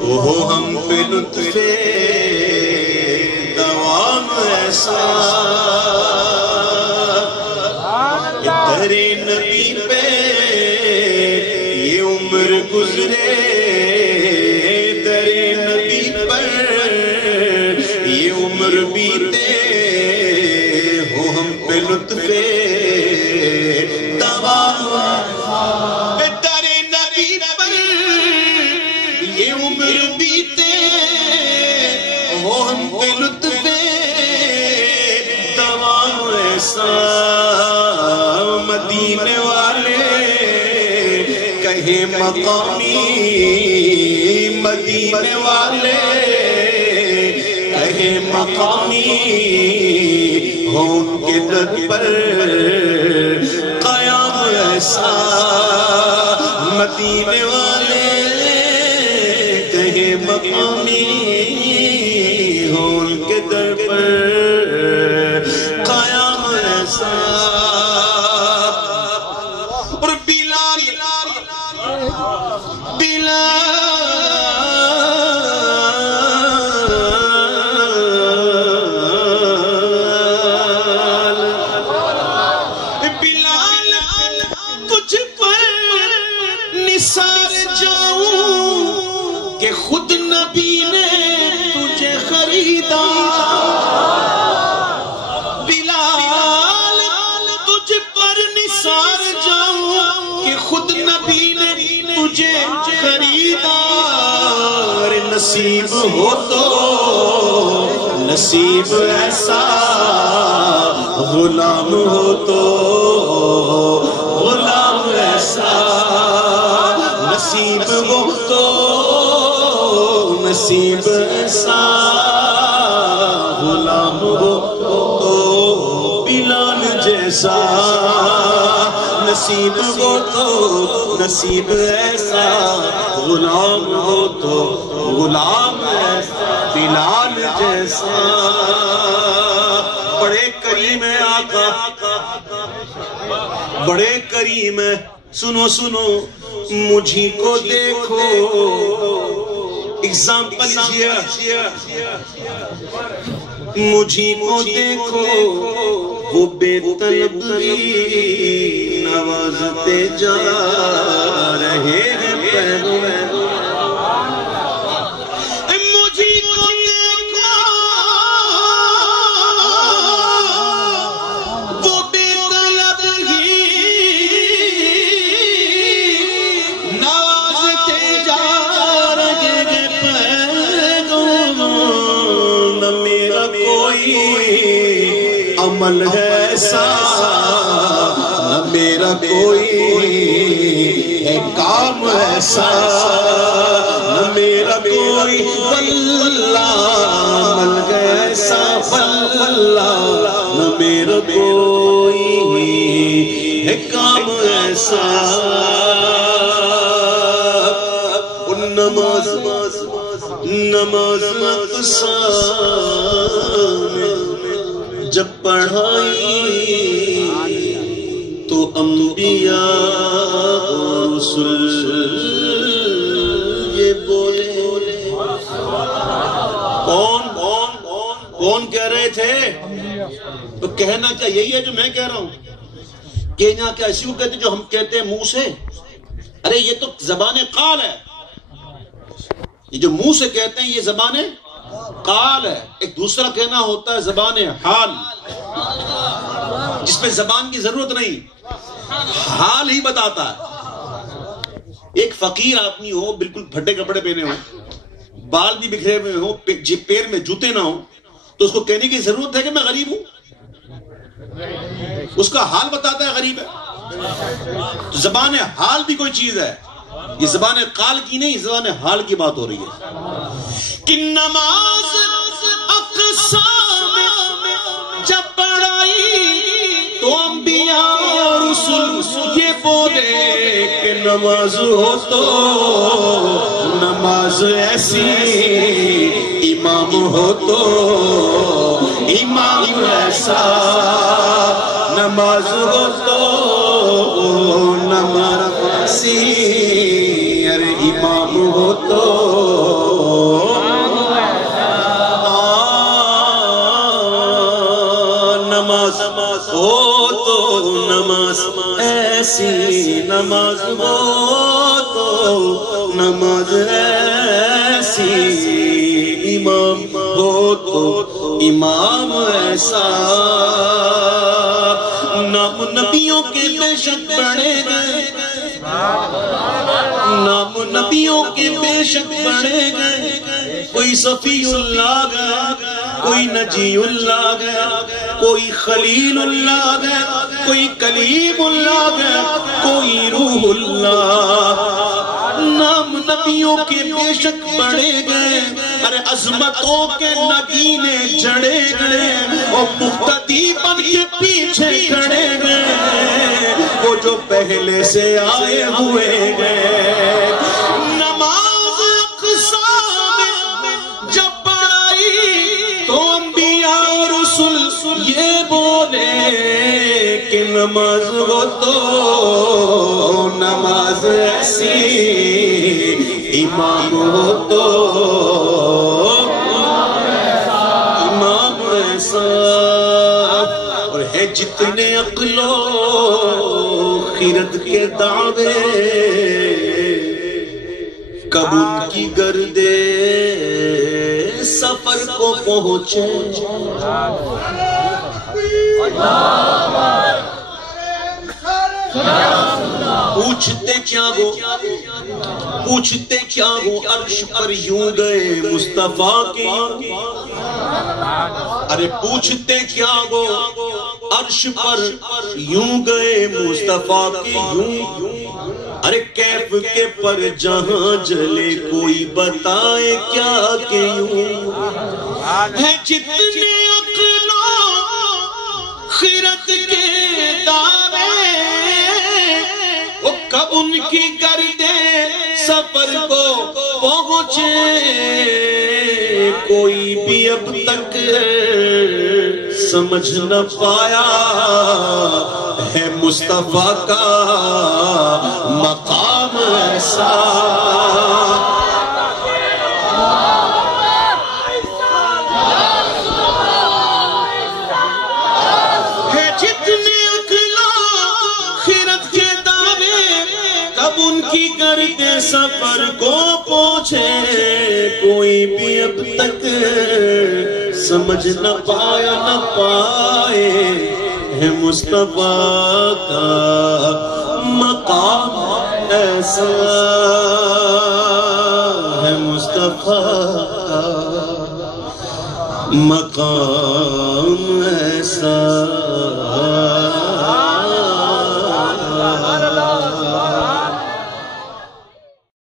وہ ہم پہ لطف دوام ایسا در نبی پہ یہ عمر گزرے در نبی پر یہ عمر بیتے ہو ہم پہ لطف دوام در نبی پر یہ عمر بیتے ہو ہم پہ لطف دوام ایسا مدینے والے کہے مقامی مدینے والے کہے مقامی ہو ان کے در پر قیام ایسا مدینے والے کہے مقامی ہو ان کے در پر قیام ایسا کہ خود نبی نے تجھے خریدا بلال تجھ پر نثار جاؤں کہ خود نبی نے تجھے خریدا نصیب ہو تو نصیب ایسا غلام ہو تو غلام ایسا نصیب ہو تو نصیب ایسا غلام ہو تو بلال جیسا نصیب ہو تو نصیب ایسا غلام ہو تو غلام ایسا بلال جیسا بڑے کریم ہے آقا بڑے کریم ہے سنو سنو مجھی کو دیکھو ایگزامپل مجھی کو دیکھو وہ بے طلب بھی نوازتے جا رہے ہیں پیروں مجھی کو دیکھو وہ بے طلب ہی نوازتے جا رہے ہیں پیروں نہ میرا کوئی عمل ہے ایسا نہ میرا کوئی ہے کام ایسا نہ میرا کوئی واللہ عمل ایسا واللہ نہ میرا کوئی ہے کام ایسا نماز مقصا جب پڑھائی تو انبیاء اور رسل یہ بولے کون کہہ رہے تھے تو کہنا کیا یہی ہے جو میں کہہ رہا ہوں کہنا کیا اسی کو کہتے جو ہم کہتے ہیں منہ سے ارے یہ تو زبان قال ہے یہ جو منہ سے کہتے ہیں یہ زبان قال ہے ایک دوسرا کہنا ہوتا ہے زبان حال جس پہ زبان کی ضرورت نہیں حال ہی بتاتا ہے ایک فقیر آدمی ہو بالکل پھٹے کپڑے پہنے ہو بال بھی بکھرے ہوئے ہو پیر میں جوتے نہ ہو تو اس کو کہنے کی ضرورت ہے کہ میں غریب ہوں اس کا حال بتاتا ہے غریب ہے تو زبان حال بھی کوئی چیز ہے یہ زبان قال کی نہیں زبان حال کی بات ہو رہی ہے کہ نماز اقصا میں جب پڑھائی تو انبیاء اور رسل یہ بولے کہ نماز ہو تو نماز ایسی امام ہو تو امام ایسا نماز ہو تو نماز ایسی ارے امام ہو تو ایسی نماز ہو تو نماز ایسی، امام ہو تو امام ایسا، نام نبیوں کے بے شک بڑھے گئے، نام نبیوں کے بے شک بڑھے گئے، کوئی صفی اللہ گیا، کوئی نجی اللہ گیا، کوئی خلیل اللہ گیا، کوئی کلیم اللہ گیا، کوئی روح اللہ، نام نبیوں کے بے شک بڑھے گئے، ارے عظمتوں کے نگینے جڑے گئے، اور مقتدی بن کے پیچھے کھڑے گئے، وہ جو پہلے سے آئے ہوئے گئے۔ نماز اقصیٰ میں جب پڑھائی تو انبیاء اور رسول یہ بولے کہ نماز ہو تو نماز ایسی، امام ہو تو امام ایسا، اور ہے جتنے عقل و خیرت کے دعوے، کب ان کی گردے سفر کو پہنچے، پوچھتے کیا ہو، پوچھتے کیا ہو، عرش پر یوں گئے مصطفیٰ کے، ارے پوچھتے کیا ہو، عرش پر یوں گئے مصطفیٰ کے یوں، ارے کیف کے پر جہاں جلے کوئی بتائے کیا کہ یوں ہے جتنے عقل و خیرت کے دعوے، وہ کب ان کی گردے سفر کو پہنچے، کوئی بھی اب تک سمجھ نہ پایا ہے مصطفیٰ کا مقام ایسا، ہے جتنے عقل و خیرت کے دعوے، کب ان کی گردے سفر کو پہنچے، کوئی بھی اب تک سمجھ نہ پایا نہ پائے ہے مصطفیٰ کا مقام ایسا، ہے مصطفیٰ کا مقام ایسا۔